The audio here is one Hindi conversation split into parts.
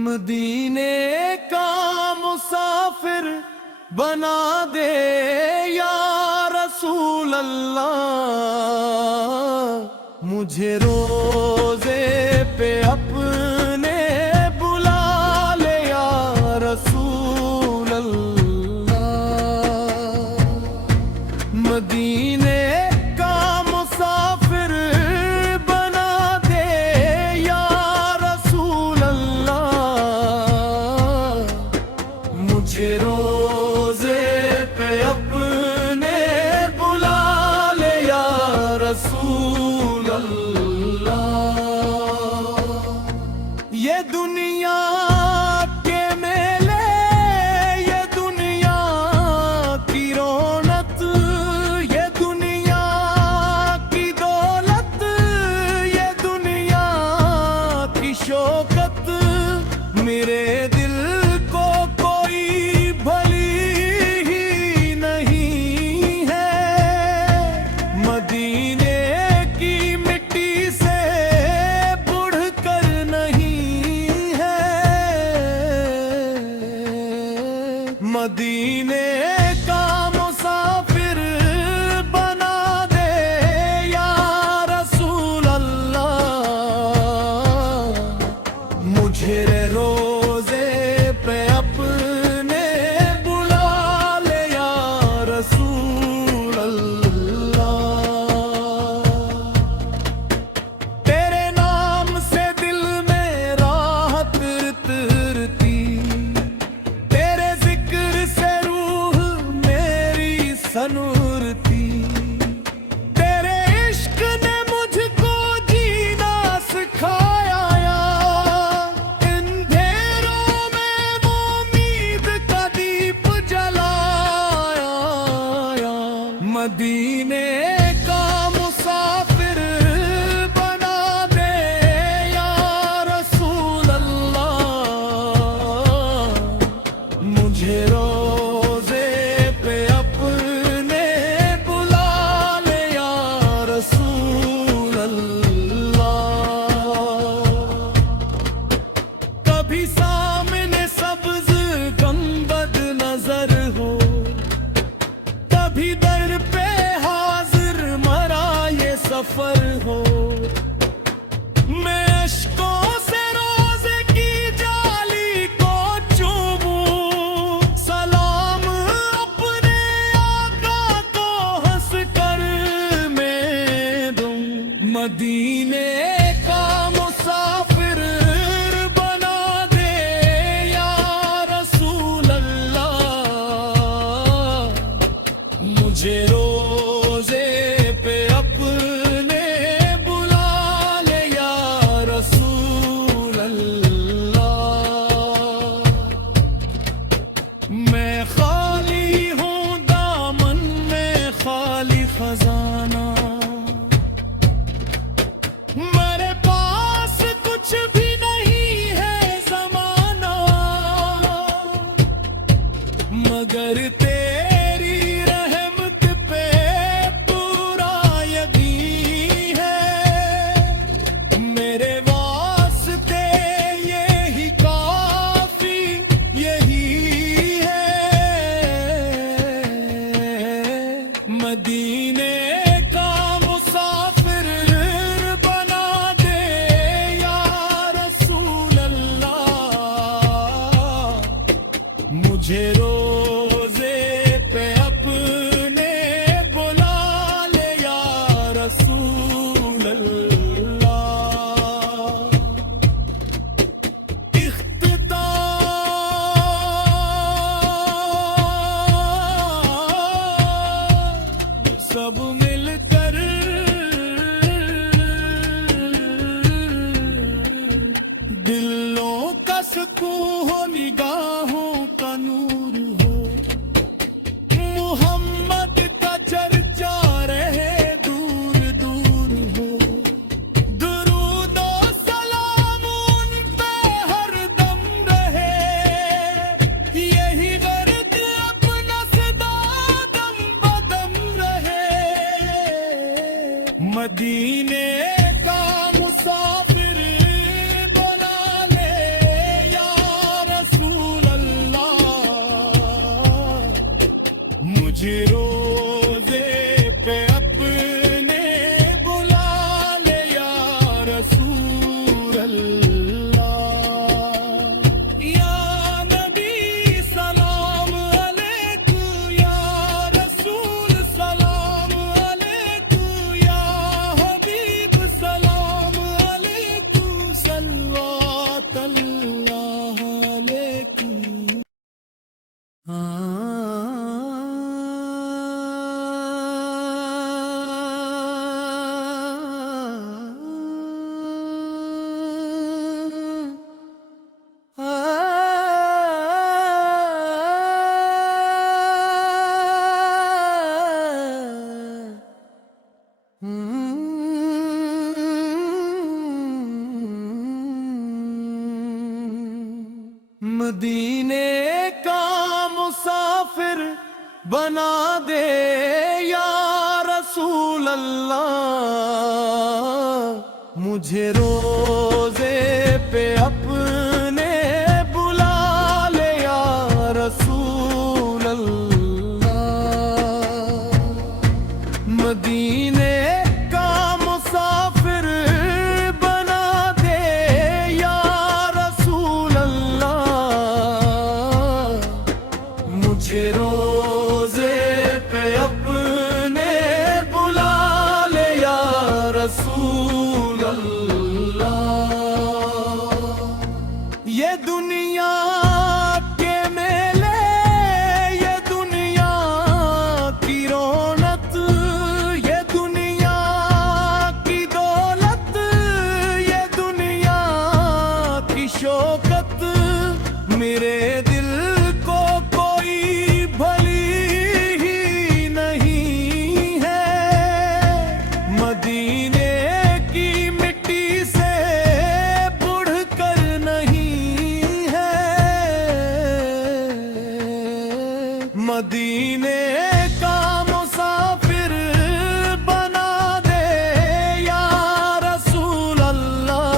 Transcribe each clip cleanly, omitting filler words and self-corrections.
मदीने का मुसाफिर बना दे या रसूल अल्लाह। मुझे रोजे पे अपने बुला ले या रसूल अल्लाह। मदीने का मुसाफिर बना दे या रसूल अल्लाह। मुझे रोजे पे अपने बुला ले या रसूल अल्लाह। ये दुनिया के मेले, ये दुनिया की रौनक, ये दुनिया की दौलत, ये दुनिया की शौकत मेरे दिल को कोई भली ही नहीं है। मदीने की मिट्टी से बढ़कर नहीं है। मदीने का मुसाफिर बना दे या रसूल अल्लाह। मुझे रोजे पे अपने बुला ले या रसूल अल्लाह। तेरे नाम से दिल में राहत तरती, तेरे जिक्र से रूह मेरी सनूरती। तेरे इश्क ने मुझको जीना सिखाया यार, इन अंधेरों में वो उम्मीद का दीप जलाया यार। मदीने का मुसाफिर बना दे या रसूल अल्लाह। मुझे रोजे पे अपने बुला ले या रसूल अल्लाह। कभी सामने सब्ज गंबद नजर हो, कभी दर पे हाजिर मरा ये सफर हो। मैं अश्कों से रोजे की जाली को चूमूं, सलाम अपने आका को हंस कर मैं दूं। मदीने का मुसाफिर बना दे या रसूल अल्लाह। मुझे रोजे पे अपने बुला ले या रसूल अल्लाह। मैं खाली हूँ दामन में खाली खजाना, मेरे पास कुछ भी नहीं है ज़माना, मगर तेरी रहमत पे पूरा यकीन है। मेरे वास्ते यही काफी यही है। मदीने का मुसाफिर बना दे या रसूल अल्लाह। मुझे रोजे पे अपने बुला ले या रसूल अल्लाह। इख्तिताम सब मिलकर दिलों का सुकून हो, निगाहों का मुझे रोजे पे अपने बुला ले या रसूल अल्लाह। या नबी सलाम अलैकुम, या रसूल सलाम अलैकुम, या हबीब सलाम अलैकुम, सल्लल्लाहु अलैकुम। मदीने का मुसाफिर बना दे या रसूल अल्लाह। मुझे रोजे पे अपने बुला ले या रसूल अल्लाह। मदीने का मुसाफिर बना दे या रसूल अल्लाह। मुझे रोजे पे अपने बुला ले या रसूल अल्लाह। ये दुनिया के मेले, ये दुनिया की रौनक, ये दुनिया की दौलत, ये दुनिया की शौकत मेरे दिल को कोई भली ही नहीं है। मदीने की मिट्टी से बढ़कर नहीं है। मदीने का मुसाफिर बना दे या रसूल अल्लाह।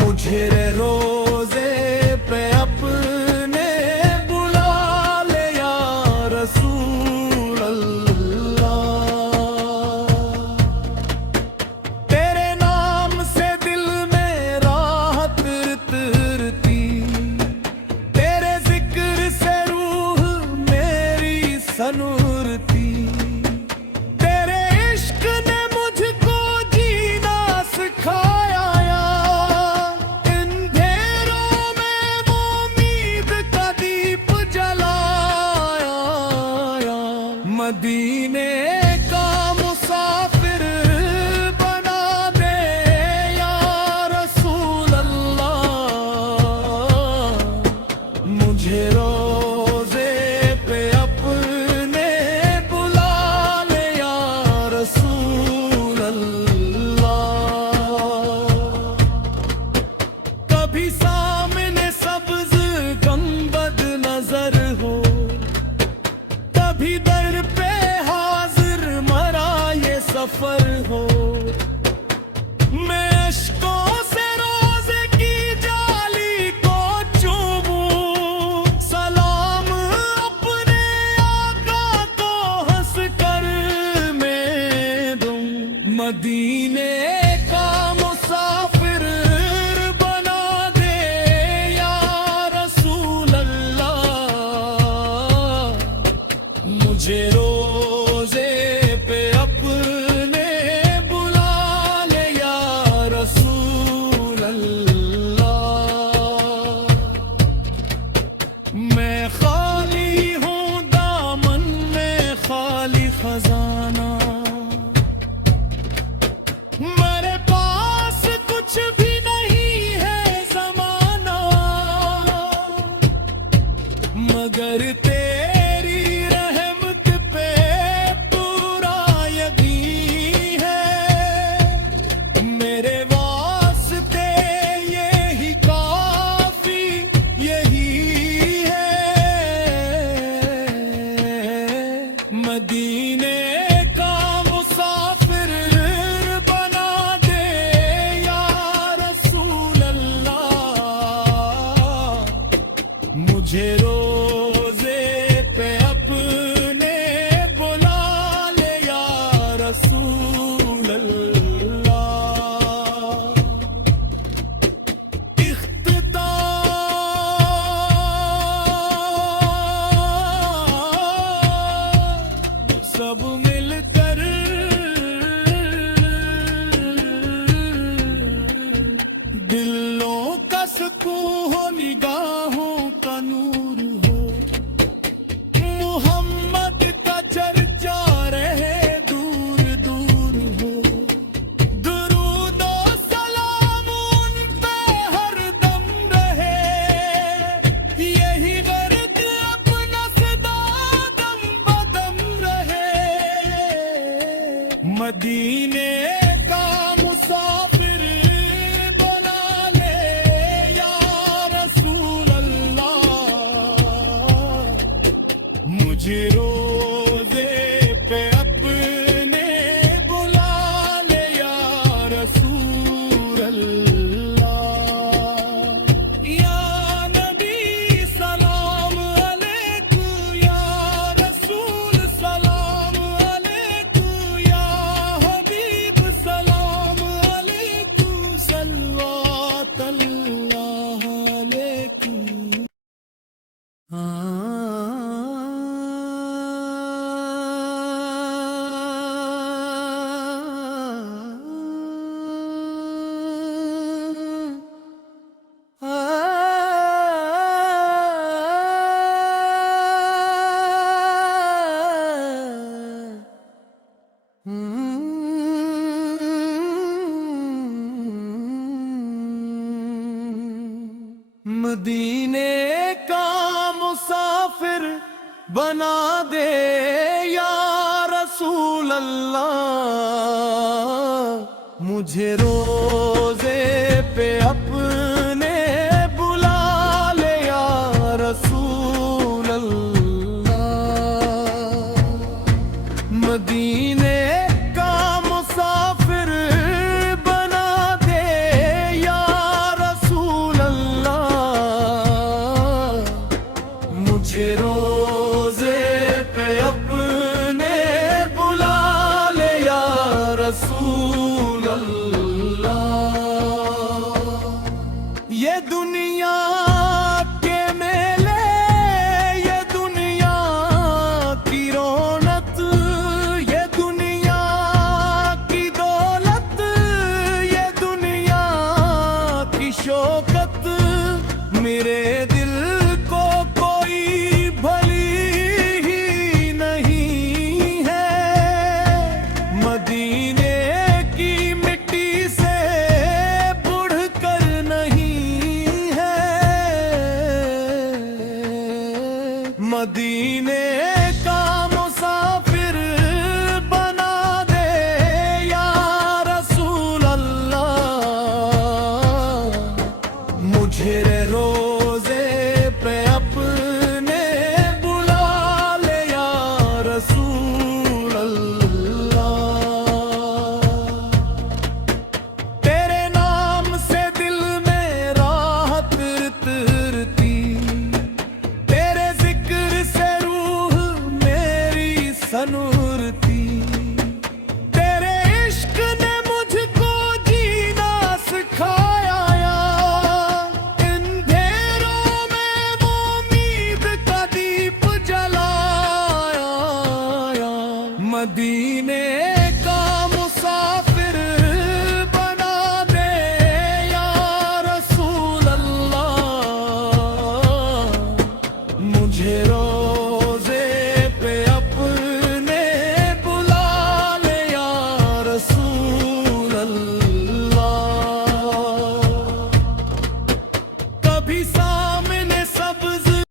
मुझे रोजे पे अपने बुला ले या रसूल अल्लाह। तेरे नाम से दिल में राहत तरती, तेरे जिक्र से रूह मेरी सनूरती। तेरे इश्क ने मुझको जीना सिखाया यार, इन ढेरों में वो उम्मीद का दीप जलाया यार। मदीने का मुसाफिर बना दे या रसूल अल्लाह। मुझे रोजे पे अपने बुला ले या रसूल अल्लाह। कभी सामने सब्ज गंबद नजर हो, कभी दर पे हाजिर मरा ये सफर हो। मैं अश्कों से रोजे की जाली को चूमूं, सलाम अपने आका को हंस कर मैं दूं। मदीने का मुसाफिर बना दे या रसूल अल्लाह। मुझे रोजे पे अपने बुला ले या रसूल अल्लाह। मैं खाली हूँ दामन में खाली खजाना, मेरे पास कुछ भी नहीं है ज़माना, मगर तेरी रहमत पे पूरा यकीन है। मेरे वास्ते यही काफी यही है। मदीने का मुसाफिर बना दे या रसूल अल्लाह। मुझे रोजे निगाहों का नूर हो, मोहम्मद का चर्चा रहे दूर दूर हो, दुरूदो सलाम उन पे हरदम रहे, यही गर्द अपना सदा दम बदम रहे। मदीने का मुसाफिर बना ले या रसूल अल्लाह, मुझे रोजे पे अपने बुला ले या रसूल अल्लाह। या नबी सलाम अलैकुम, या रसूल सलाम अलैकुम, या हबीब सलाम अलैकुम, सल्लल्लाहु अलैकुम। मदीने का मुसाफिर बना दे या रसूल अल्लाह, मुझे रोजे पे अपने बुला ले या रसूल अल्लाह। मदीने का मुसाफिर बना दे या रसूल अल्लाह, मुझे रोजे पे अपने बुला ले या रसूल अल्लाह। ये दुनिया के मेले, ये दुनिया की रौनक, ये दुनिया की दौलत, ये दुनिया की शौकत, मेरे दिल को कोई भली ही नहीं है। मदीने की मिट्टी से बढ़कर नहीं है। मदीने